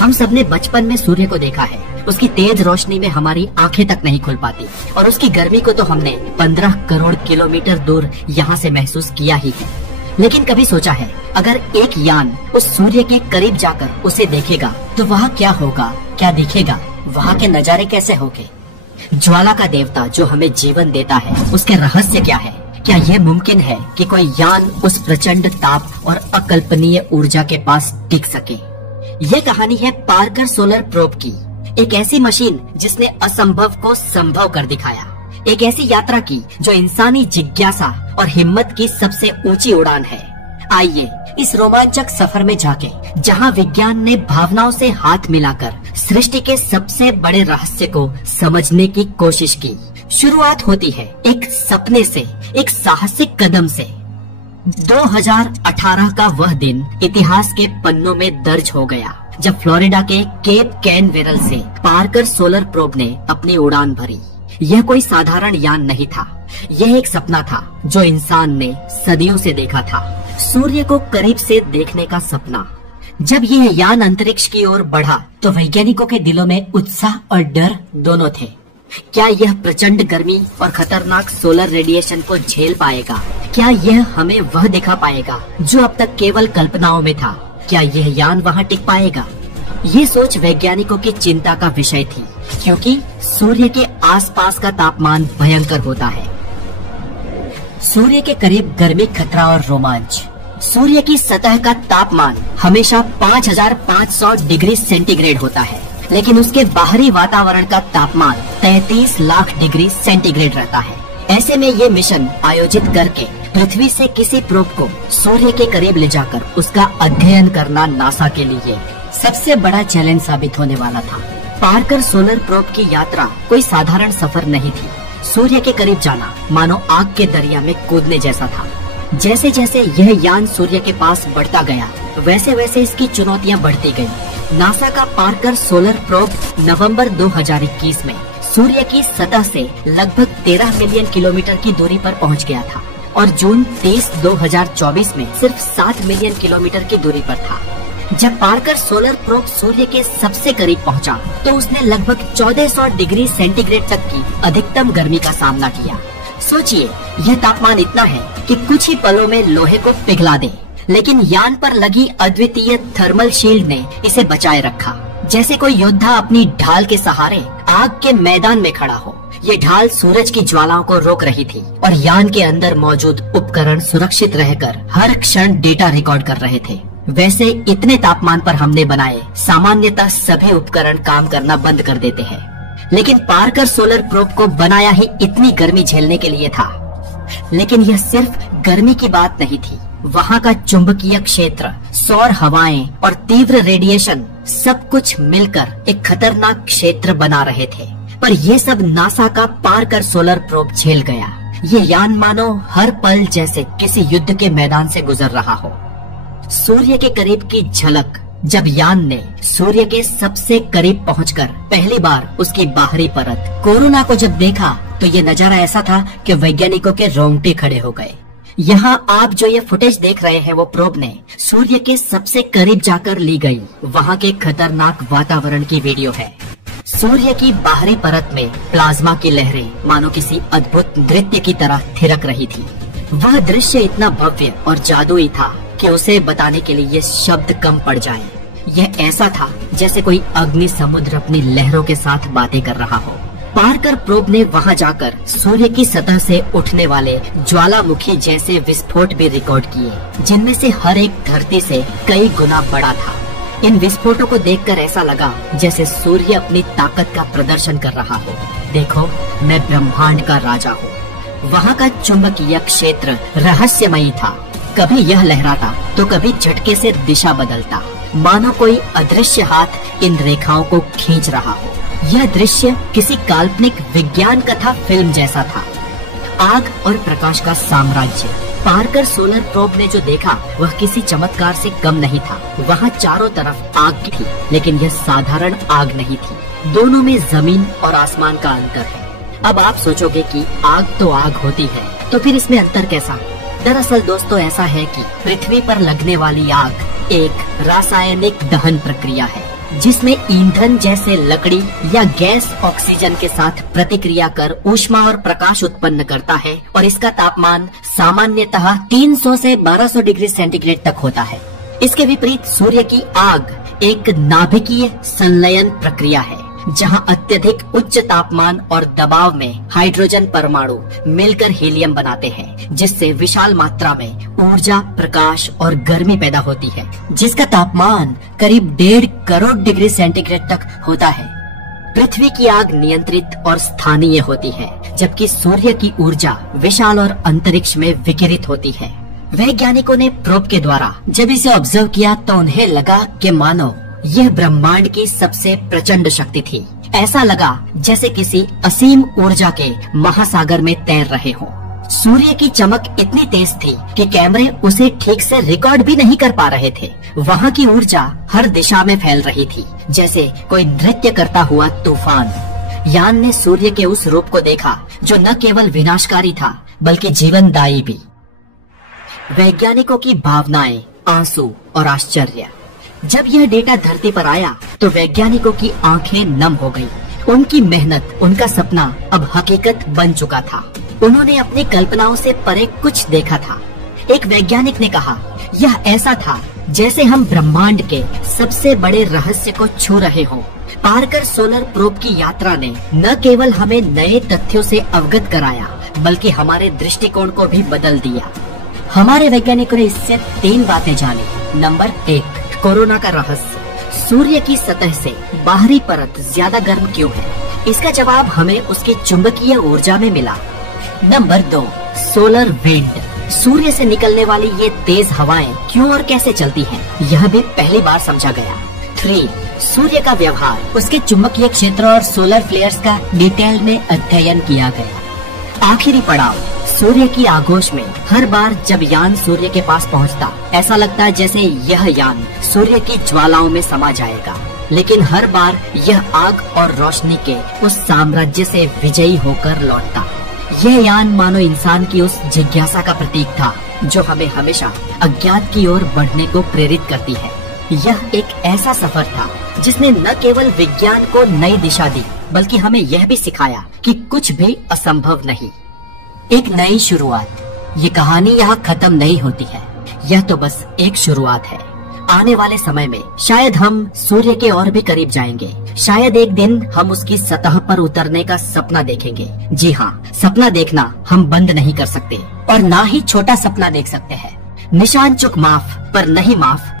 हम सबने बचपन में सूर्य को देखा है। उसकी तेज रोशनी में हमारी आंखें तक नहीं खुल पाती और उसकी गर्मी को तो हमने 15 करोड़ किलोमीटर दूर यहाँ से महसूस किया ही है। लेकिन कभी सोचा है अगर एक यान उस सूर्य के करीब जाकर उसे देखेगा तो वहाँ क्या होगा, क्या दिखेगा, वहाँ के नजारे कैसे होंगे? ज्वाला का देवता जो हमें जीवन देता है, उसके रहस्य क्या है? क्या यह मुमकिन है कि कोई यान उस प्रचंड ताप और अकल्पनीय ऊर्जा के पास टिक सके? यह कहानी है पार्कर सोलर प्रोब की, एक ऐसी मशीन जिसने असंभव को संभव कर दिखाया, एक ऐसी यात्रा की जो इंसानी जिज्ञासा और हिम्मत की सबसे ऊंची उड़ान है। आइए इस रोमांचक सफर में जाके, जहां विज्ञान ने भावनाओं से हाथ मिलाकर सृष्टि के सबसे बड़े रहस्य को समझने की कोशिश की। शुरुआत होती है एक सपने से, एक साहसिक कदम से। 2018 का वह दिन इतिहास के पन्नों में दर्ज हो गया जब फ्लोरिडा के केप कैनवेरल से पार्कर सोलर प्रोब ने अपनी उड़ान भरी। यह कोई साधारण यान नहीं था, यह एक सपना था जो इंसान ने सदियों से देखा था। सूर्य को करीब से देखने का सपना। जब यह यान अंतरिक्ष की ओर बढ़ा तो वैज्ञानिकों के दिलों में उत्साह और डर दोनों थे। क्या यह प्रचंड गर्मी और खतरनाक सोलर रेडिएशन को झेल पाएगा? क्या यह हमें वह दिखा पाएगा जो अब तक केवल कल्पनाओं में था? क्या यह यान वहाँ टिक पाएगा? ये सोच वैज्ञानिकों की चिंता का विषय थी, क्योंकि सूर्य के आसपास का तापमान भयंकर होता है। सूर्य के करीब गर्मी, खतरा और रोमांच। सूर्य की सतह का तापमान हमेशा 5500 डिग्री सेंटीग्रेड होता है, लेकिन उसके बाहरी वातावरण का तापमान 33 लाख डिग्री सेंटीग्रेड रहता है। ऐसे में ये मिशन आयोजित करके पृथ्वी से किसी प्रोब को सूर्य के करीब ले जाकर उसका अध्ययन करना नासा के लिए सबसे बड़ा चैलेंज साबित होने वाला था। पार्कर सोलर प्रोब की यात्रा कोई साधारण सफर नहीं थी। सूर्य के करीब जाना मानो आग के दरिया में कूदने जैसा था। जैसे जैसे यह यान सूर्य के पास बढ़ता गया, वैसे वैसे इसकी चुनौतियां बढ़ती गयी। नासा का पार्कर सोलर प्रोब नवंबर 2021 में सूर्य की सतह से लगभग 13 मिलियन किलोमीटर की दूरी पर पहुंच गया था और जून 30, 2024 में सिर्फ 7 मिलियन किलोमीटर की दूरी पर था। जब पार्कर सोलर प्रोब सूर्य के सबसे करीब पहुंचा, तो उसने लगभग 1400 डिग्री सेंटीग्रेड तक की अधिकतम गर्मी का सामना किया। सोचिए, यह तापमान इतना है कि कुछ ही पलों में लोहे को पिघला दे, लेकिन यान पर लगी अद्वितीय थर्मल शील्ड ने इसे बचाए रखा, जैसे कोई योद्धा अपनी ढाल के सहारे आग के मैदान में खड़ा हो। ये ढाल सूरज की ज्वालाओं को रोक रही थी और यान के अंदर मौजूद उपकरण सुरक्षित रहकर हर क्षण डेटा रिकॉर्ड कर रहे थे। वैसे इतने तापमान पर हमने बनाए सामान्यतः सभी उपकरण काम करना बंद कर देते हैं, लेकिन पार्कर सोलर प्रोब को बनाया ही इतनी गर्मी झेलने के लिए था। लेकिन यह सिर्फ गर्मी की बात नहीं थी। वहाँ का चुंबकीय क्षेत्र, सौर हवाएं और तीव्र रेडिएशन सब कुछ मिलकर एक खतरनाक क्षेत्र बना रहे थे। पर यह सब नासा का पार्कर सोलर प्रोब झेल गया। ये यान मानो हर पल जैसे किसी युद्ध के मैदान से गुजर रहा हो। सूर्य के करीब की झलक। जब यान ने सूर्य के सबसे करीब पहुंचकर पहली बार उसकी बाहरी परत कोरोना को जब देखा, तो ये नजारा ऐसा था कि वैज्ञानिकों के रोंगटे खड़े हो गए। यहाँ आप जो ये फुटेज देख रहे हैं, वो प्रोब ने सूर्य के सबसे करीब जाकर ली गई वहाँ के खतरनाक वातावरण की वीडियो है। सूर्य की बाहरी परत में प्लाज्मा की लहरें मानो किसी अद्भुत नृत्य की तरह थिरक रही थी। वह दृश्य इतना भव्य और जादुई था कि उसे बताने के लिए शब्द कम पड़ जाएं। यह ऐसा था जैसे कोई अग्नि समुद्र अपनी लहरों के साथ बातें कर रहा हो। पार्कर प्रोब ने वहां जाकर सूर्य की सतह से उठने वाले ज्वालामुखी जैसे विस्फोट भी रिकॉर्ड किए, जिनमें से हर एक धरती से कई गुना बड़ा था। इन विस्फोटों को देखकर ऐसा लगा जैसे सूर्य अपनी ताकत का प्रदर्शन कर रहा हो। देखो, मैं ब्रह्मांड का राजा हूँ। वहाँ का चुंबकीय क्षेत्र रहस्यमयी था। कभी यह लहराता तो कभी झटके से दिशा बदलता, मानो कोई अदृश्य हाथ इन रेखाओं को खींच रहा हो। यह दृश्य किसी काल्पनिक विज्ञान कथा फिल्म जैसा था। आग और प्रकाश का साम्राज्य। पार्कर सोलर प्रोब ने जो देखा वह किसी चमत्कार से कम नहीं था। वहाँ चारों तरफ आग थी, लेकिन यह साधारण आग नहीं थी। दोनों में जमीन और आसमान का अंतर है। अब आप सोचोगे कि आग तो आग होती है, तो फिर इसमें अंतर कैसा? दरअसल दोस्तों, ऐसा है कि पृथ्वी पर लगने वाली आग एक रासायनिक दहन प्रक्रिया है। जिसमें ईंधन जैसे लकड़ी या गैस ऑक्सीजन के साथ प्रतिक्रिया कर ऊष्मा और प्रकाश उत्पन्न करता है और इसका तापमान सामान्यतः 300 से 1200 डिग्री सेंटीग्रेड तक होता है। इसके विपरीत सूर्य की आग एक नाभिकीय संलयन प्रक्रिया है, जहां अत्यधिक उच्च तापमान और दबाव में हाइड्रोजन परमाणु मिलकर हीलियम बनाते हैं, जिससे विशाल मात्रा में ऊर्जा, प्रकाश और गर्मी पैदा होती है, जिसका तापमान करीब 1.5 करोड़ डिग्री सेंटीग्रेड तक होता है। पृथ्वी की आग नियंत्रित और स्थानीय होती है, जबकि सूर्य की ऊर्जा विशाल और अंतरिक्ष में विकिरित होती है। वैज्ञानिकों ने प्रोब के द्वारा जब इसे ऑब्जर्व किया तो उन्हें लगा कि मानो यह ब्रह्मांड की सबसे प्रचंड शक्ति थी। ऐसा लगा जैसे किसी असीम ऊर्जा के महासागर में तैर रहे हों। सूर्य की चमक इतनी तेज थी कि कैमरे उसे ठीक से रिकॉर्ड भी नहीं कर पा रहे थे। वहाँ की ऊर्जा हर दिशा में फैल रही थी, जैसे कोई नृत्य करता हुआ तूफान। यान ने सूर्य के उस रूप को देखा जो न केवल विनाशकारी था बल्कि जीवनदायी भी। वैज्ञानिकों की भावनाएं, आंसू और आश्चर्य। जब यह डेटा धरती पर आया तो वैज्ञानिकों की आंखें नम हो गईं। उनकी मेहनत, उनका सपना अब हकीकत बन चुका था। उन्होंने अपनी कल्पनाओं से परे कुछ देखा था। एक वैज्ञानिक ने कहा, यह ऐसा था जैसे हम ब्रह्मांड के सबसे बड़े रहस्य को छू रहे हों। पार्कर सोलर प्रोब की यात्रा ने न केवल हमें नए तथ्यों से अवगत कराया, बल्कि हमारे दृष्टिकोण को भी बदल दिया। हमारे वैज्ञानिकों ने इससे 3 बातें जानी। नंबर 1, कोरोना का रहस्य। सूर्य की सतह से बाहरी परत ज्यादा गर्म क्यों है? इसका जवाब हमें उसकी चुंबकीय ऊर्जा में मिला। Number 2, solar wind. सूर्य से निकलने वाली ये तेज हवाएं क्यों और कैसे चलती हैं? यह भी पहली बार समझा गया। 3, सूर्य का व्यवहार। उसके चुंबकीय क्षेत्र और सोलर फ्लेयर्स का डिटेल में अध्ययन किया गया। आखिरी पड़ाव, सूर्य की आगोश में। हर बार जब यान सूर्य के पास पहुंचता, ऐसा लगता जैसे यह यान सूर्य की ज्वालाओं में समा जाएगा, लेकिन हर बार यह आग और रोशनी के उस साम्राज्य से विजयी होकर लौटता। यह यान मानो इंसान की उस जिज्ञासा का प्रतीक था जो हमें हमेशा अज्ञात की ओर बढ़ने को प्रेरित करती है। यह एक ऐसा सफर था जिसने न केवल विज्ञान को नई दिशा दी, बल्कि हमें यह भी सिखाया कि कुछ भी असंभव नहीं। एक नई शुरुआत। ये कहानी यहाँ खत्म नहीं होती है, यह तो बस एक शुरुआत है। आने वाले समय में शायद हम सूर्य के और भी करीब जाएंगे। शायद एक दिन हम उसकी सतह पर उतरने का सपना देखेंगे। जी हाँ, सपना देखना हम बंद नहीं कर सकते और ना ही छोटा सपना देख सकते हैं। निशान चुक माफ, पर नहीं माफ